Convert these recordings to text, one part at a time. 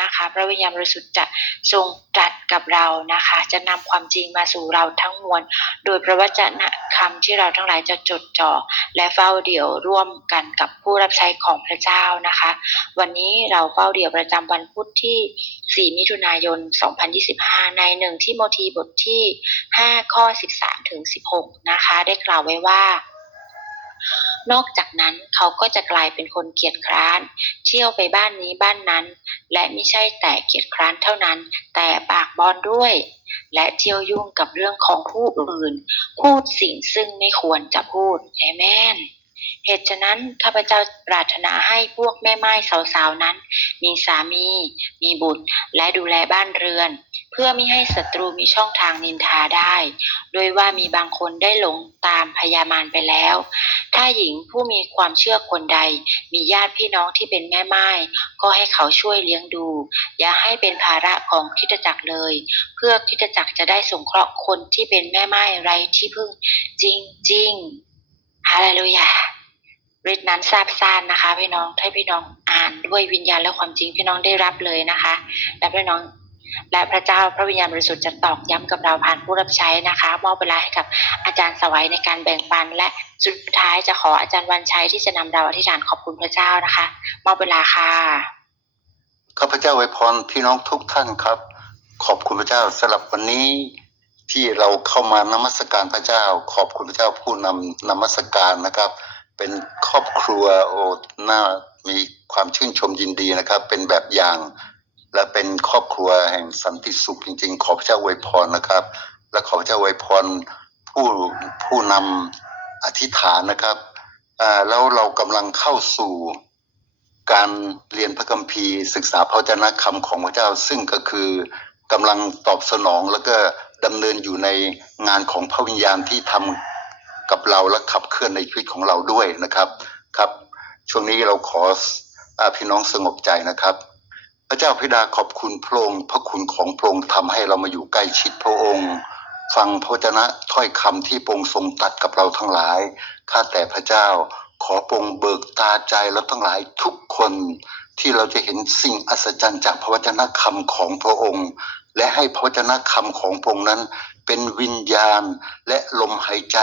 นะคะ พระวิญญาณบริสุทธิ์จะทรงตรัสกับเรานะคะ จะนำความจริงมาสู่เราทั้งมวล โดยพระวจนะคำที่เราทั้งหลายจะจดจ่อและเฝ้าเดี่ยวร่วมกันกับผู้รับใช้ของพระเจ้านะคะ วันนี้เราเฝ้าเดี่ยวประจำวันพุธที่ 4 มิถุนายน 2025 ในหนึ่งที่โมธีบทที่ 5 ข้อ 13ถึง16 นะคะ ได้กล่าวไว้ว่า นอกจากนั้นเขาก็จะกลายเป็นคนเกียจคร้าน เที่ยวไปบ้านนี้บ้านนั้น และไม่ใช่แต่เกียจคร้านเท่านั้น แต่ปากบอนด้วย และเที่ยวยุ่งกับเรื่องของผู้อื่น พูดสิ่งซึ่งไม่ควรจะพูดเอเมน เหตุฉะนั้นข้าพเจ้าปรารถนาให้พวกแม่ไม้สาวๆนั้น มีสามี มีบุตร และดูแลบ้านเรือน เพื่อไม่ให้ศัตรูมีช่องทางนินทาได้ โดยว่ามีบางคนได้หลงตามพยามารไปแล้ว ถ้าหญิงผู้มีความเชื่อคนใด มีญาติพี่น้องที่เป็นแม่ไม้ก็ให้เขาช่วยเลี้ยงดู อย่าให้เป็นภาระของคริสตจักรเลย เพื่อคริสตจักรจะได้สงเคราะห์คนที่เป็นแม่ไม้ไร้ที่พึ่ง จริงๆฮาเลลูยา ฤทธิ์นั้นทราบซ่านนะคะ พี่น้องให้พี่น้องอ่านด้วยวิญญาณและความจริงพี่น้องได้รับเลยนะคะ และพี่น้องและพระเจ้าพระวิญญาณบริสุทธิ์จะตอกย้ำกับเราผ่านผู้รับใช้นะคะมอบเวลาให้กับอาจารย์สวัยในการแบ่งปัน และสุดท้ายจะขออาจารย์วันชัยที่จะนำเราอธิษฐานขอบคุณพระเจ้านะคะมอบเวลาค่ะข้าพเจ้าไวยพรพี่น้องทุกท่านครับ ขอบคุณพระเจ้าสำหรับวันนี้ที่เราเข้ามานมัสการพระเจ้า ขอบคุณพระเจ้าผู้นำนมัสการนะครับ เป็นครอบครัวโอ้น่ามีความชื่นชมยินดีนะครับ เป็นแบบอย่าง และเป็นครอบครัวแห่งสันติสุขจริง ๆ ขอพระเจ้าอวยพรนะครับ และขอพระเจ้าอวยพรผู้ผู้นำอธิษฐานนะครับอ่าแล้วเรากำลังเข้าสู่การเรียนพระคัมภีร์ ศึกษาพระวจนะคำของพระเจ้า ซึ่งก็คือกำลังตอบสนองแล้วก็ดำเนินอยู่ในงานของพระวิญญาณที่ทำ กับเราและขับเคลื่อนในชีวิตของเราด้วยนะครับครับ ช่วงนี้เราขอพี่น้องสงบใจนะครับ พระเจ้าพิดาขอบคุณพระองค์พระคุณของพระองค์ทำให้เรามาอยู่ใกล้ชิดพระองค์ ฟังพระวจนะถ้อยคำที่พระองค์ทรงตัดกับเราทั้งหลายข้าแต่พระเจ้าขอปรงเบิกตาใจเราทั้งหลายทุกคนที่เราจะเห็นสิ่งอัศจรรย์จากพระวจนะคำของพระองค์ และให้พระวจนะคำของพระองค์นั้น เป็นวิญญาณและลมหายใจ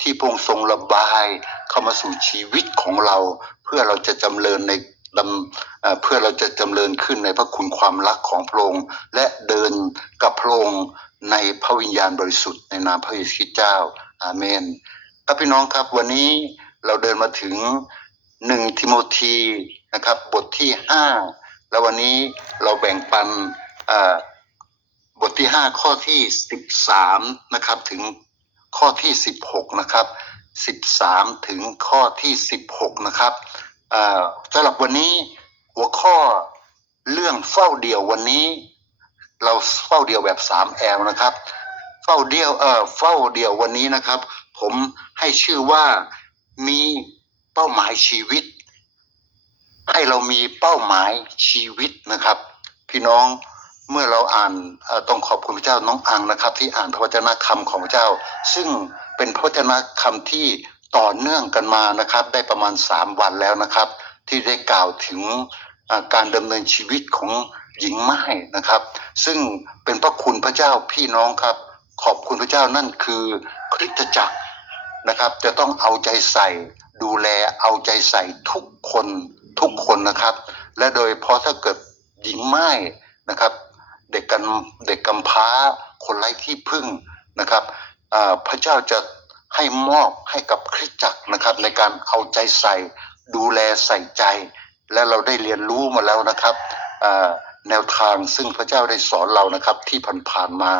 ที่พระองค์ทรงระบายเข้ามาสู่ชีวิตของเรา เพื่อเราจะจำเริญในดำเอ่อเพื่อเราจะจำเริญขึ้นในพระคุณความรักของพระองค์และเดินกับพระองค์ในพระวิญญาณบริสุทธิ์ในนามพระเยซูคริสต์เจ้า อาเมนครับพี่น้องครับวันนี้เราเดินมาถึงหนึ่งทิโมธีนะครับบทที่ห้าแล้ววันนี้เราแบ่งปันอ่า บทที่ห้าข้อที่สิบสามนะครับ ถึงข้อที่สิบหกนะครับสิบสามถึงข้อที่สิบหกนะครับสำหรับวันนี้หัวข้อเรื่องเฝ้าเดี่ยววันนี้ เราเฝ้าเดี่ยวแบบสามแอลนะครับ เฝ้าเดียวเออเฝ้าเดียววันนี้นะครับ ผมให้ชื่อว่ามีเป้าหมายชีวิต ให้เรามีเป้าหมายชีวิตนะครับ พี่น้อง เมื่อเราอ่านต้องขอบคุณพระเจ้าน้องอังนะครับ ที่อ่านพระวจนะคำของพระเจ้า ซึ่งเป็นพระวจนะคำที่ต่อเนื่องกันมานะครับ ได้ประมาณสามวันแล้วนะครับ ที่ได้กล่าวถึงการดำเนินชีวิตของหญิงไม้นะครับ ซึ่งเป็นพระคุณพระเจ้าพี่น้องครับ ขอบคุณพระเจ้านั่นคือคริสตจักรนะครับ จะต้องเอาใจใส่ดูแลเอาใจใส่ทุกคนทุกคนนะครับ และโดยเฉพาะถ้าเกิดหญิงไม้นะครับ เด็กกันเด็กกำพร้าคนไร้ที่พึ่งนะครับพระเจ้าจะให้มอบให้กับคริสตจักรนะครับ ในการเอาใจใส่ ดูแลใส่ใจ และเราได้เรียนรู้มาแล้วนะครับแนวทางซึ่งพระเจ้าได้สอนเรานะครับที่ผ่านๆมา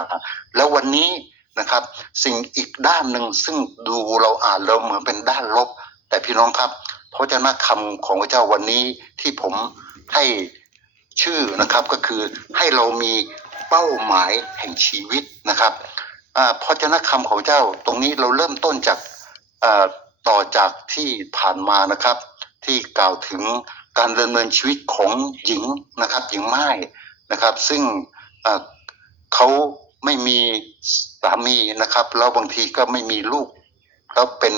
แล้ววันนี้นะครับ สิ่งอีกด้านหนึ่งซึ่งดูเราอ่านเราเหมือนเป็นด้านลบ แต่พี่น้องครับพระเจ้านะคำของพระเจ้าวันนี้ที่ผมให้ ชื่อนะครับก็คือให้เรามีเป้าหมายแห่งชีวิตนะครับพระเจ้าคำของเจ้าตรงนี้เราเริ่มต้นจากต่อจากที่ผ่านมานะครับ ที่กล่าวถึงการดำเนินชีวิตของหญิงนะครับหญิงไม้นะครับ ซึ่งเขาไม่มีสามีนะครับ แล้วบางทีก็ไม่มีลูกแล้วเป็น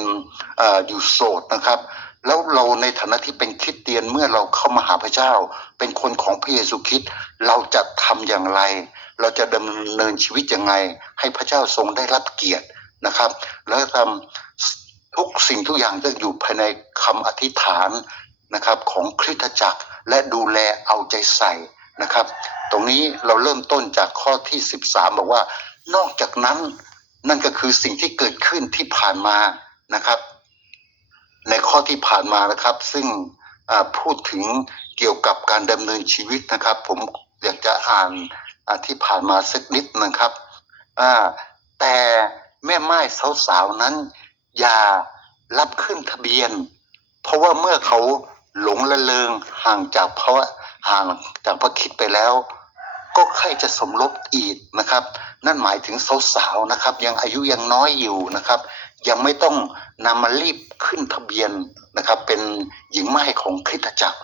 ออยู่โสดนะครับ แล้วเราในฐานะที่เป็นคริสเตียนเมื่อเราเข้ามาหาพระเจ้า เป็นคนของพระเยซูคริสต์เราจะทำอย่างไร เราจะดำเนินชีวิตยังไง ให้พระเจ้าทรงได้รับเกียรตินะครับ แล้วทำทุกสิ่งทุกอย่างจะอยู่ภายในคำอธิษฐานนะครับของคริสตจักรและดูแลเอาใจใส่นะครับ ตรงนี้เราเริ่มต้นจากข้อที่ 13 บอกว่านอกจากนั้นนั่นก็คือสิ่งที่เกิดขึ้นที่ผ่านมานะครับ ในข้อที่ผ่านมานะครับ ซึ่งพูดถึงเกี่ยวกับการดำเนินชีวิตนะครับ ผมอยากจะอ่านที่ผ่านมาสักนิดนะครับแต่แม่ไม้สาวๆนั้น อย่ารับขึ้นทะเบียน เพราะว่าเมื่อเขาหลงละเลงห่างจากเพราะห่างจากพระคิดไปแล้ว ก็ใครจะสมรบอีกนะครับ นั่นหมายถึงสาวๆนะครับ ยังอายุยังน้อยอยู่นะครับ ยังไม่ต้องนำมารีบขึ้นทะเบียนนะครับ เป็นหญิงไม้ของคริสตจักร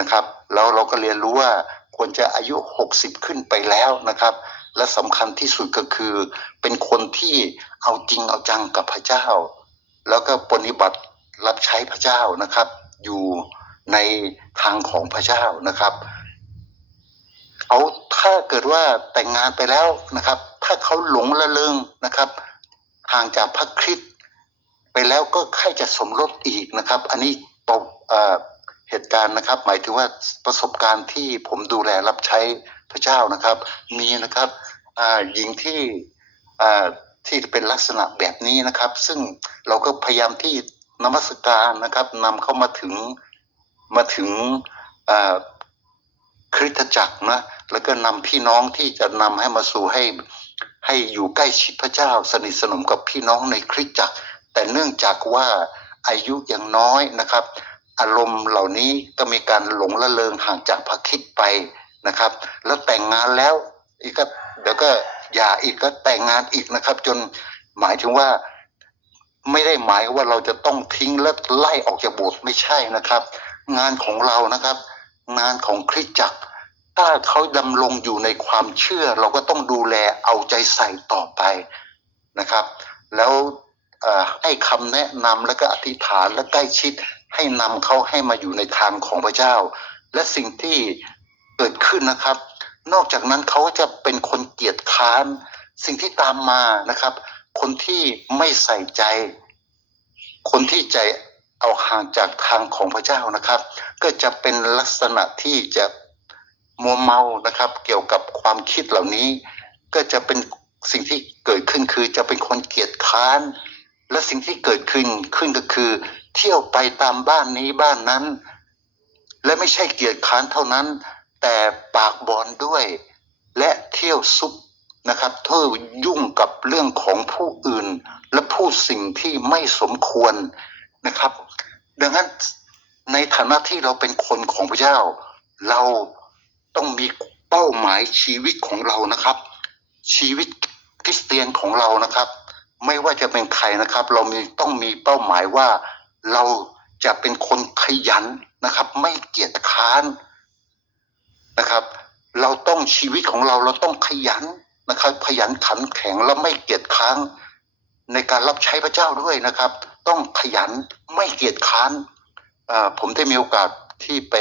นะครับ แล้วเราก็เรียนรู้ว่าควรจะอายุ 60 ขึ้นไปแล้วนะครับ และสำคัญที่สุดก็คือ เป็นคนที่เอาจริงเอาจังกับพระเจ้า แล้วก็ปฏิบัติรับใช้พระเจ้านะครับ อยู่ในทางของพระเจ้านะครับเขาถ้าเกิดว่าแต่งงานไปแล้วนะครับ ถ้าเขาหลงละเลงนะครับ ห่างจากพระคริสต์ไปแล้วก็ใครจะสมรสอีกนะครับ อันนี้ตกเหตุการณ์นะครับ หมายถึงว่าประสบการณ์ที่ผมดูแลรับใช้พระเจ้านะครับ มีนะครับหญิงที่ที่เป็นลักษณะแบบนี้นะครับ ซึ่งเราก็พยายามที่นมัสการนะครับนำเข้ามาถึงมาถึงคริสตจักรนะแล้วก็นำพี่น้องที่จะนำให้มาสู่ให้ ให้อยู่ใกล้ชิดพระเจ้า สนิทสนมกับพี่น้องในคริสตจักร แต่เนื่องจากว่าอายุยังน้อยนะครับ อารมณ์เหล่านี้ก็มีการหลงละเลงห่างจากพระคิดไปนะครับ แล้วแต่งงานแล้วอีกก็เดี๋ยวก็หย่าอีกก็แต่งงานอีกนะครับ จนหมายถึงว่าไม่ได้หมายว่าเราจะต้องทิ้งและไล่ออกจากโบสถ์ไม่ใช่นะครับ งานของเรานะครับ งานของคริสตจักร ถ้าเขาดำรงอยู่ในความเชื่อ เราก็ต้องดูแลเอาใจใส่ต่อไปนะครับ แล้วให้คำแนะนำและก็อธิษฐานและใกล้ชิดให้นำเขาให้มาอยู่ในทางของพระเจ้า และสิ่งที่เกิดขึ้นนะครับ นอกจากนั้นเขาจะเป็นคนเกียจค้านสิ่งที่ตามมานะครับ คนที่ไม่ใส่ใจ คนที่ใจเอาห่างจากทางของพระเจ้านะครับ ก็จะเป็นลักษณะที่จะ มัวเมานะครับ เกี่ยวกับความคิดเหล่านี้ ก็จะเป็นสิ่งที่เกิดขึ้นคือจะเป็นคนเกียจค้าน และสิ่งที่เกิดขึ้นขึ้นก็คือ เที่ยวไปตามบ้านนี้บ้านนั้น และไม่ใช่เกียจค้านเท่านั้น แต่ปากบอลด้วย และเที่ยวซุบนะครับเที่ยวยุ่งกับเรื่องของผู้อื่น และพูดสิ่งที่ไม่สมควรนะครับ ดังนั้นในฐานะที่เราเป็นคนของพระเจ้า เรา ต้องมีเป้าหมายชีวิตของเรานะครับ ชีวิตคริสเตียนของเรานะครับ ไม่ว่าจะเป็นใครนะครับ เรามีต้องมีเป้าหมายว่าเราจะเป็นคนขยันนะครับ ไม่เกียจค้านนะครับ เราต้องชีวิตของเราเราต้องขยันนะครับ ขยันขันแข็งและไม่เกียจค้านในการรับใช้พระเจ้าด้วยนะครับ ต้องขยันไม่เกียจค้านผมได้มีโอกาสที่ไป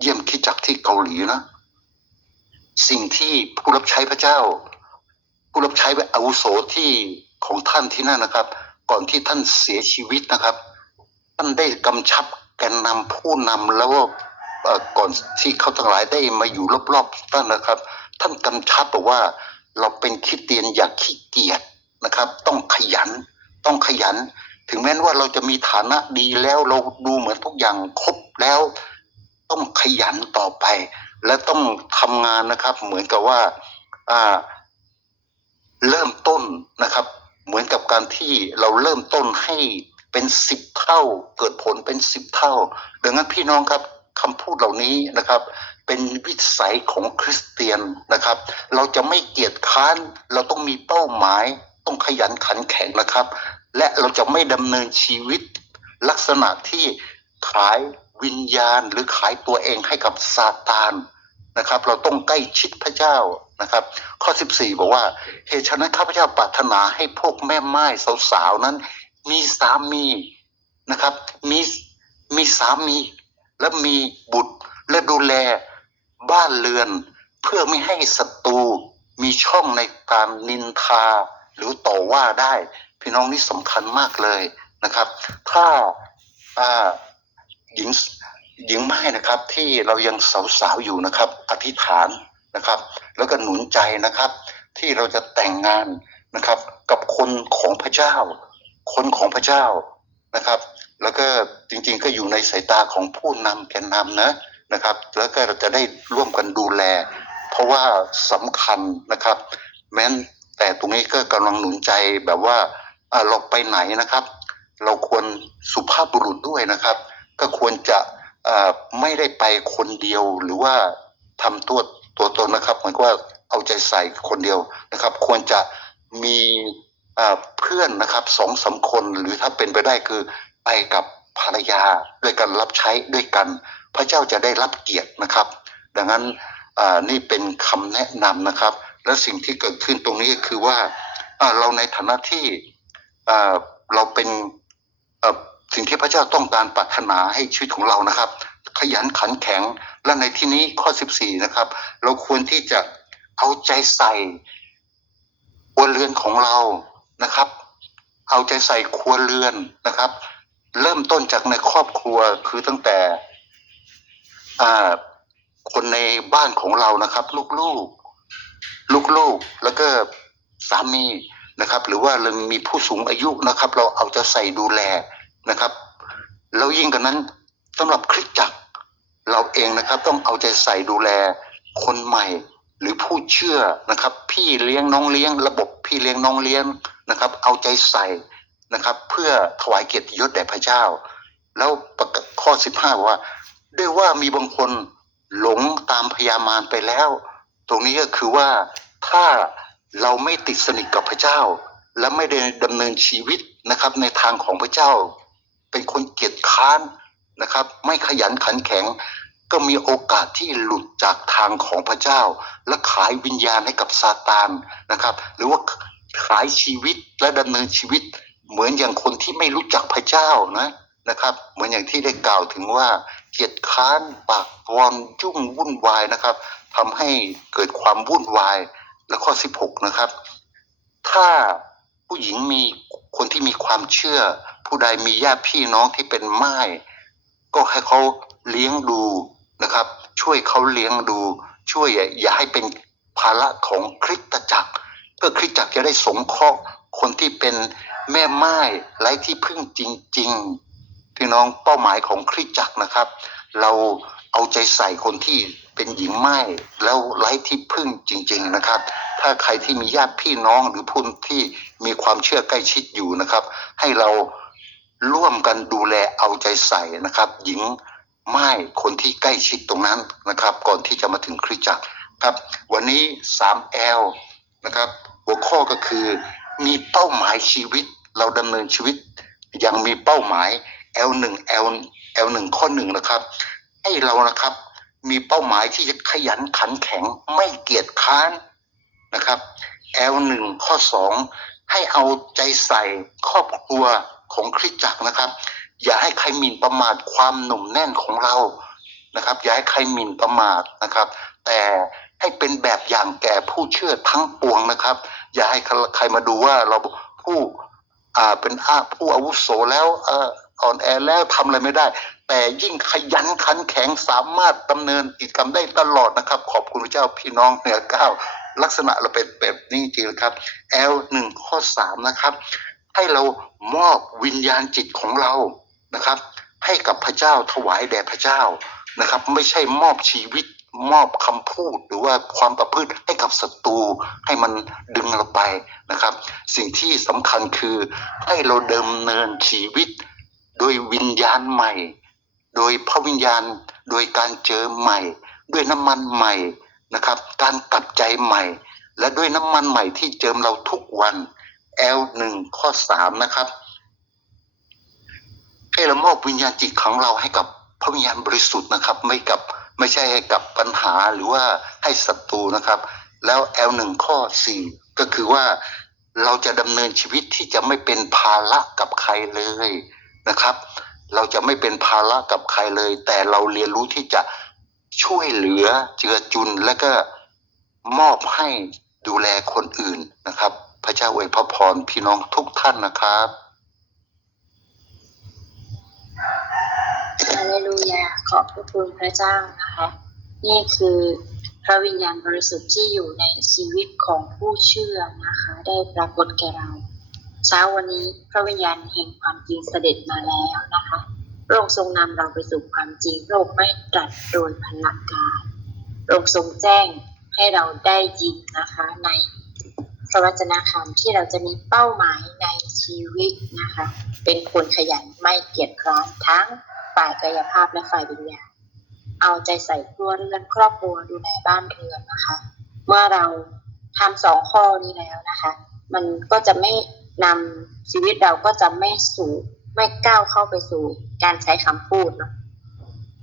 เยี่ยมคิดจักรที่เกาหลีนะ สิ่งที่ผู้รับใช้พระเจ้า ผู้รับใช้อาวุโสที่ของท่านที่นั่นนะครับ ก่อนที่ท่านเสียชีวิตนะครับ ท่านได้กำชับแกนนำผู้นำแล้วก็เอ่อก่อนที่เขาทั้งหลายได้มาอยู่รอบๆท่านนะครับ ท่านกำชับบอกว่าเราเป็นคริสเตียนอย่าขี้เกียจนะครับ ต้องขยันต้องขยัน ถึงแม้ว่าเราจะมีฐานะดีแล้วเราดูเหมือนทุกอย่างครบแล้ว ต้องขยันต่อไป และต้องทำงานนะครับ เหมือนกับว่าอ่าเริ่มต้นนะครับ เหมือนกับการที่เราเริ่มต้นให้เป็นสิบเท่า เกิดผลเป็นสิบเท่า ดังนั้นพี่น้องครับคำพูดเหล่านี้นะครับ เป็นวิสัยของคริสเตียนนะครับ เราจะไม่เกียจค้านเราต้องมีเป้าหมาย ต้องขยันขันแข็งนะครับ และเราจะไม่ดำเนินชีวิตลักษณะที่ขาย วิญญาณหรือขายตัวเองให้กับซาตานนะครับ เราต้องใกล้ชิดพระเจ้านะครับ ข้อ 14 บอกว่าเหตุฉะนั้นข้าพเจ้าปรารถนาให้พวกแม่ไม้สาวๆนั้น มีสามีนะครับ มีมีสามี และมีบุตรและดูแลบ้านเรือน เพื่อไม่ให้ศัตรูมีช่องในการนินทาหรือต่อว่าได้ พี่น้องนี่สำคัญมากเลยนะครับ ถ้าอ่า หญิงหญิงไม้นะครับ ที่เรายังสาวๆอยู่นะครับ อธิษฐานนะครับ แล้วก็หนุนใจนะครับ ที่เราจะแต่งงานนะครับ กับคนของพระเจ้า คนของพระเจ้านะครับ แล้วก็จริงๆก็อยู่ในสายตาของผู้นำแกนนำนะนะครับ แล้วก็เราจะได้ร่วมกันดูแล เพราะว่าสำคัญนะครับ แม้นแต่ตรงนี้ก็กำลังหนุนใจแบบว่าอ่าเราไปไหนนะครับ เราควรสุภาพบุรุษด้วยนะครับ ก็ควรจะไม่ได้ไปคนเดียวหรือว่าทำตัวตัวตนนะครับเหมือนว่าเอาใจใส่คนเดียวนะครับ ควรจะมีเพื่อนนะครับสองสามคนหรือถ้าเป็นไปได้คือไปกับภรรยาด้วยกันรับใช้ด้วยกัน พระเจ้าจะได้รับเกียรตินะครับ ดังนั้นนี่เป็นคำแนะนำนะครับ และสิ่งที่เกิดขึ้นตรงนี้ก็คือว่าเราในฐานะที่เราเป็น สิ่งที่พระเจ้าต้องการปรารถนาให้ชีวิตของเรานะครับ ขยันขันแข็งและในที่นี้ข้อ 14 นะครับ เราควรที่จะเอาใจใส่ครัวเรือนของเรานะครับ เอาใจใส่ครัวเรือนนะครับ เริ่มต้นจากในครอบครัวคือตั้งแต่คนในบ้านของเรานะครับ ลูกๆ ลูกๆ แล้วก็สามีนะครับ หรือว่าเรามีผู้สูงอายุนะครับ เราเอาใจใส่ดูแล นะครับ แล้วยิ่งกันนั้นสำหรับคริสตจักรเราเองนะครับต้องเอาใจใส่ดูแลคนใหม่ หรือผู้เชื่อนะครับ พี่เลี้ยงน้องเลี้ยง ระบบพี่เลี้ยงน้องเลี้ยงนะครับ เอาใจใส่นะครับ เพื่อถวายเกียรติยศแด่พระเจ้า แล้วประกาศข้อ 15บอกว่า ด้วยว่ามีบางคนหลงตามพยามารไปแล้ว ตรงนี้ก็คือว่าถ้าเราไม่ติดสนิทกับพระเจ้า และไม่ได้ดำเนินชีวิตนะครับในทางของพระเจ้า เป็นคนเกียจค้านนะครับ ไม่ขยันขันแข็ง ก็มีโอกาสที่หลุดจากทางของพระเจ้า และขายวิญญาณให้กับซาตานนะครับ หรือว่าขายชีวิตและดำเนินชีวิต เหมือนอย่างคนที่ไม่รู้จักพระเจ้านะนะครับ เหมือนอย่างที่ได้กล่าวถึงว่าเกียรติค้านปากวอนยุ่งวุ่นวายนะครับทำให้เกิดความวุ่นวายและข้อ 16 นะครับ ถ้าผู้หญิงมีคนที่มีความเชื่อ ผู้ใดมีญาติพี่น้องที่เป็นไม้ก็ให้เขาเลี้ยงดูนะครับ ช่วยเขาเลี้ยงดู ช่วยอย่าให้เป็นภาระของคริสตจักร เพื่อคริสตจักรจะได้สงเคราะห์คนที่เป็นแม่ไม้ไร้ที่พึ่งจริงๆพี่น้องเป้าหมายของคริสตจักรนะครับ เราเอาใจใส่คนที่เป็นหญิงไม้แล้วไร้ที่พึ่งจริง ๆนะครับ ถ้าใครที่มีญาติพี่น้องหรือผู้ที่มีความเชื่อใกล้ชิดอยู่นะครับ ให้เรา ร่วมกันดูแลเอาใจใส่นะครับ หญิงไม้คนที่ใกล้ชิดตรงนั้นนะครับ ก่อนที่จะมาถึงคริสตจักรครับ วันนี้ 3L นะครับหัวข้อก็คือมีเป้าหมายชีวิต เราดำเนินชีวิตยังมีเป้าหมาย L1 L L1 ข้อหนึ่งนะครับ ให้เรานะครับ มีเป้าหมายที่จะขยันขันแข็งไม่เกียจค้านนะครับ L1 ข้อ 2 ให้เอาใจใส่ครอบครัว ของคริสตจักรนะครับ อย่าให้ใครหมิ่นประมาทความหนุ่มแน่นของเรานะครับ อย่าให้ใครหมิ่นประมาทนะครับ แต่ให้เป็นแบบอย่างแก่ผู้เชื่อทั้งปวงนะครับ อย่าให้ใครมาดูว่าเราผู้อ่าเป็นอาผู้อาวุโสแล้วอ่ออ่อนแอแล้วทำอะไรไม่ได้ แต่ยิ่งขยันขันแข็งสามารถดำเนินกิจกรรมได้ตลอดนะครับ ขอบคุณพระเจ้าพี่น้องเหนือเก้าลักษณะเราเป็นแบบนี้จริงๆครับ L หนึ่งข้อสามนะครับ ให้เรามอบวิญญาณจิตของเรานะครับ ให้กับพระเจ้าถวายแด่พระเจ้านะครับ ไม่ใช่มอบชีวิตมอบคำพูดหรือว่าความประพฤติให้กับศัตรูให้มันดึงเราไปนะครับ สิ่งที่สำคัญคือให้เราดำเนินชีวิต โดยวิญญาณใหม่ โดยพระวิญญาณ โดยการเจอใหม่ ด้วยน้ำมันใหม่นะครับ การกลับใจใหม่ และด้วยน้ำมันใหม่ที่เจิมเราทุกวัน L หนึ่งข้อสามนะครับให้เรามอบวิญญาณจิตของเราให้กับพระวิญญาณบริสุทธิ์นะครับ ไม่กับไม่ใช่ให้กับปัญหาหรือว่าให้ศัตรูนะครับ แล้ว L หนึ่งข้อสี่ก็คือว่าเราจะดำเนินชีวิตที่จะไม่เป็นภาระกับใครเลยนะครับ เราจะไม่เป็นภาระกับใครเลย แต่เราเรียนรู้ที่จะช่วยเหลือเจือจุนและก็มอบให้ดูแลคนอื่นนะครับ พระเจ้าอวยพระพรพี่น้องทุกท่านนะครับฮาเลลูยาขอบพระคุณพระเจ้านะคะ นี่คือพระวิญญาณบริสุทธิ์ที่อยู่ในชีวิตของผู้เชื่อนะคะ ได้ปรากฏแก่เราเช้าวันนี้พระวิญญาณแห่งความจริงเสด็จมาแล้วนะคะพระองค์ทรงนำเราไปสู่ความจริงพระองค์ไม่ตรัสโดยพละการพระองค์ทรงแจ้งให้เราได้ยินนะคะใน พระวจนะคำที่เราจะมีเป้าหมายในชีวิตนะคะ เป็นคนขยันไม่เกียจคร้านทั้งฝ่ายกายภาพและฝ่ายวิญญาณเอาใจใส่ครัวเรือนครอบครัวดูแลบ้านเรือนนะคะ เมื่อเราทำสองข้อนี้แล้วนะคะ มันก็จะไม่นำชีวิตเราก็จะไม่สู่ไม่ก้าวเข้าไปสู่การใช้คำพูดเนาะ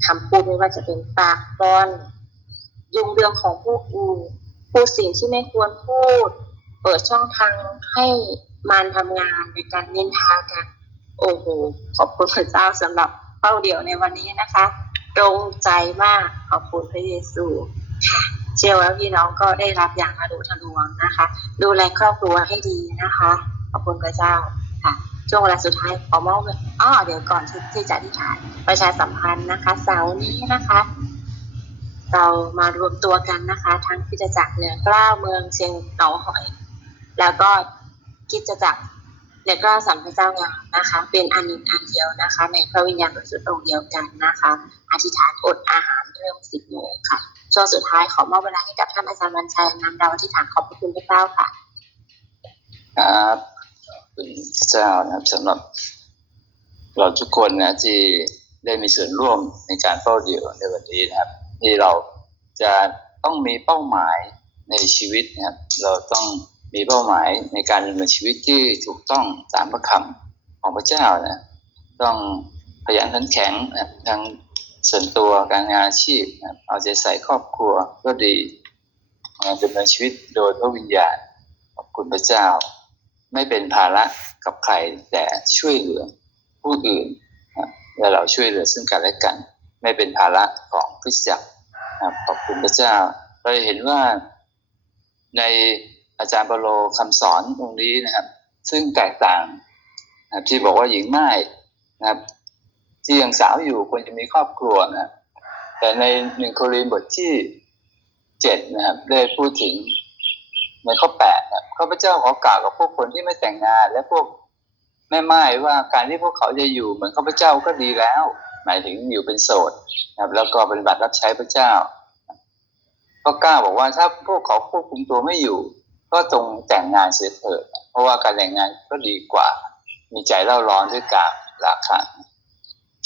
คำพูดไม่ว่าจะเป็นปากปอนยุงเรืองของผู้อื่นพูดสิ่งที่ไม่ควรพูด เปิดช่องทางให้มารทำงานในการนินทากัน โอ้โห ขอบคุณพระเจ้าสำหรับเป้าเดี่ยวในวันนี้นะคะ ตรงใจมาก ขอบคุณพระเยซูค่ะ เชื่อว่าพี่น้องก็ได้รับอย่างทะลุทะลวงนะคะ ดูแลครอบครัวให้ดีนะคะ ขอบคุณพระเจ้าค่ะช่วงเวลาสุดท้ายขอมอบอ้อเดี๋ยวก่อนที่ทจะอธิษฐานประชาสัมพันธ์นะคะ เสาร์นี้นะคะ เรามารวมตัวกันนะคะ ทั้งคริดจักรเหนือกล้าเมืองเชียงเหนาหอย แล้วก็คิดจักรเหนือกล้าวสัมพระเจ้างามนะคะ เป็นอันหนึ่งอันเดียวนะคะ ในพระวิญญาณบริสุทธิ์องค์เดียวกันนะคะ อธิษฐานอดอาหารเริ่มสิบโมงค่ะช่วงสุดท้ายขอมอบเวลาให้กับท่านอาจารย์วันชัยนำเราอธิษฐานขอบพระคุณพระเจ้าค่ะครับขอบคุณพระเจ้านะครับสำหรับเราทุกคนนะที่ได้มีส่วนร่วมในการเฝ้าเดี่ยวในวันนี้นะครับที่เราจะต้องมีเป้าหมายในชีวิตนะครับ เราต้อง มีเป้าหมายในการดำเนินชีวิตที่ถูกต้องตามพระคำของพระเจ้านะต้องพยายามขันแข็งนะทั้งส่วนตัวการงานอาชีพนะเอาใจใส่ครอบครัวก็ดีดำเนินชีวิตโดยพระวิญญาณขอบคุณพระเจ้า ไม่เป็นภาระกับใครแต่ช่วยเหลือผู้อื่นนะและเราช่วยเหลือซึ่งกันและกัน ไม่เป็นภาระของคริสตจักรขอบคุณพระเจ้าเราจะเห็นว่าใน อาจารย์เปาโลคำสอนตรงนี้นะครับ ซึ่งแตกต่างนะครับที่บอกว่าหญิงไม้นะครับ ที่ยังสาวอยู่ควรจะมีครอบครัวนะแต่ในหนึ่งโครินบทที่เจ็ดนะครับ ได้พูดถึงในข้อแปดนะข้าพเจ้าขอกล่าวกับพวกคนที่ไม่แต่งงาน และพวกแม่ไม้ว่าการที่พวกเขาจะอยู่ เหมือนข้าพเจ้าก็ดีแล้ว หมายถึงอยู่เป็นโสดนะครับ แล้วก็ปฏิบัติรับใช้พระเจ้าข้อเก้าบอกว่าถ้าพวกเขาควบคุมตัวไม่อยู่ ก็จงแต่งงานเสียเถิด เพราะว่าการแต่งงานก็ดีกว่า มีใจเล่าร้อนด้วยการราคะ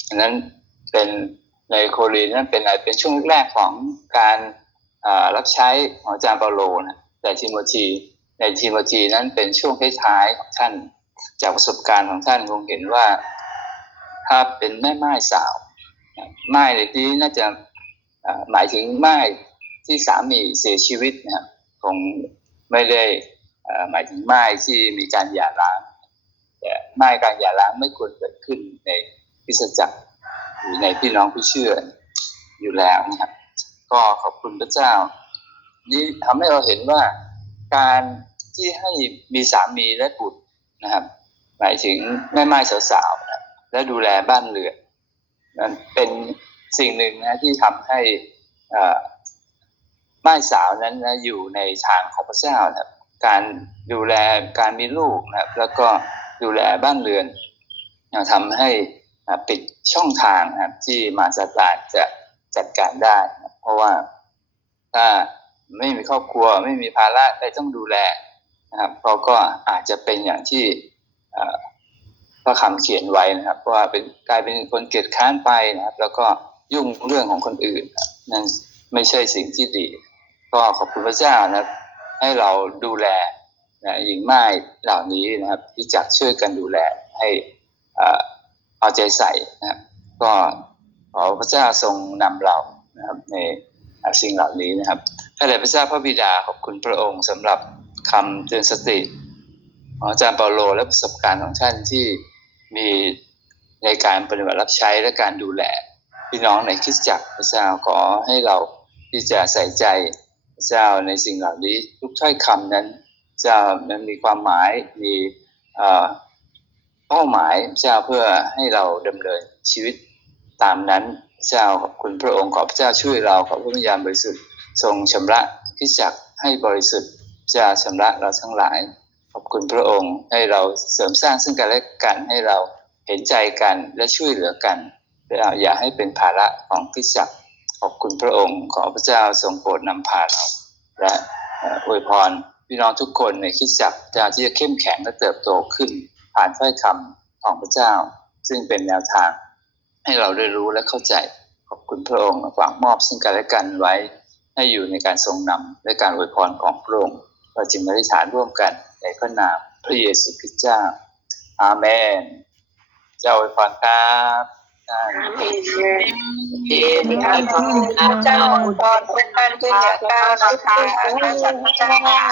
อันนั้นเป็นในโครินนั้นเป็นอะไรเป็นช่วงแรกของการรับใช้ของอาจารย์เปาโลนะแต่ทิโมธีในทิโมธีนั้นเป็นช่วงท้ายๆของท่าน จากประสบการณ์ของท่านคงเห็นว่า ถ้าเป็นแม่ไม้สาวไม้ในที่น่าจะหมายถึงไม้ที่สามีเสียชีวิตนะครับคง ไม่ได้เอ่อหมายถึงไม้ที่มีการหย่าร้างแต่ไม้การหย่าร้างไม่ควรเกิดขึ้นในพิสจักรหรือในพี่น้องผู้เชื่ออยู่แล้วนะครับ ก็ขอบคุณพระเจ้า นี่ทำให้เราเห็นว่าการที่ให้มีสามีและบุตรนะครับ หมายถึงแม่ไม้สาวๆนะและดูแลบ้านเรือนนั้นเป็นสิ่งหนึ่งนะที่ทำให้ เอ่อไม้สาวนั้นนะอยู่ในทางของพระเจ้านะครับการดูแลการมีลูกนะครับแล้วก็ดูแลบ้านเรือนนะทำให้ปิดช่องทางนะที่มาซาตานจะจัดการได้นะเพราะว่าถ้าไม่มีครอบครัวไม่มีภาระใดต้องดูแลนะครับเขาก็อาจจะเป็นอย่างที่พระคำเขียนไว้นะครับว่าเป็นกลายเป็นคนเกียจค้านไปนะครับ แล้วก็ยุ่งเรื่องของคนอื่นนะนั่นไม่ใช่สิ่งที่ดี ก็ขอบคุณพระเจ้านะครับ ให้เราดูแลนะหญิงไม้เหล่านี้นะครับ ที่จักช่วยกันดูแลให้เอ่อเอาใจใส่นะครับ ก็ขอพระเจ้าทรงนำเรานะครับในสิ่งเหล่านี้นะครับข้าแต่พระเจ้าพระบิดาขอบคุณพระองค์สำหรับคำเตือนสติของอาจารย์เปาโลและประสบการณ์ของท่านที่มีในการปฏิบัติรับใช้และการดูแลพี่น้องในคริสตจักรพระเจ้าขอให้เราที่จะใส่ใจ ระเจ้าในสิ่งเหล่านี้ทุกถ้อยคำนั้นพระเจ้านั้นมีความหมายมีเอ่อเป้าหมายเจ้าเพื่อให้เราดำเนินชีวิตตามนั้นเจ้าขอบคุณพระองค์ขอพระเจ้าช่วยเราขอพระวิญญาณบริสุทธิ์ทรงชำระคิตจักให้บริสุทธิ์พระเจ้าชำระเราทั้งหลาย ขอบคุณพระองค์ให้เราเสริมสร้างซึ่งกันและกันให้เราเห็นใจกันและช่วยเหลือกันเราอย่าให้เป็นภาระของคิตจักร ขอบคุณพระองค์ขอพระเจ้าทรงโปรดนำพาเรา และอวยพรพี่น้องทุกคนในคริสตจักรจะที่จะเข้มแข็งและเติบโตขึ้น ผ่านถ้อยคำของพระเจ้า ซึ่งเป็นแนวทาง ให้เราได้รู้และเข้าใจ ขอบคุณพระองค์ฝากมอบซึ่งกันและกันไว้ ให้อยู่ในการทรงนำและการอวยพรของพระองค์เราจึงอธิษฐานร่วมกันในพระนามพระเยซูคริสต์เจ้า อาเมน เจ้าอวยพรครับ อาเมนเอ็นครับพระเจ้าอุทรคุณท่านขึ้นอก้าวนะคะพระสัมมาสัมพุทธเจ้า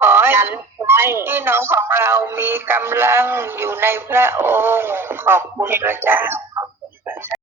ขอให้พี่น้องของเรามีกำลังอยู่ในพระองค์ ขอบคุณพระเจ้า